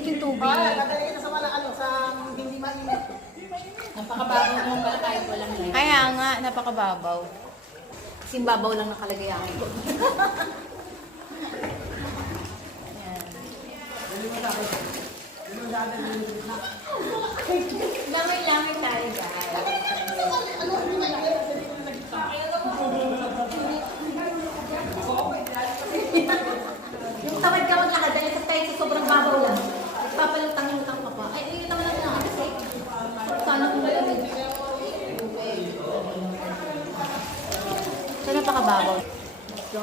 Mainit yung tubig. Dadalhin kita sa wala ano, sa hindi mainit. Napakababaw naman pala kahit walang light. Kaya nga, napakababaw. Simbabaw lang nakalagay akin ko. Lamay-lamay tayo, guys. Yung tamad ka maglakad dahil sa tayo sa sobrang babaw lang. Papalutang-lutang ka pa. Ay, yun naman lang na. Kasi, sana kung malamig. So, napakababaw. Go.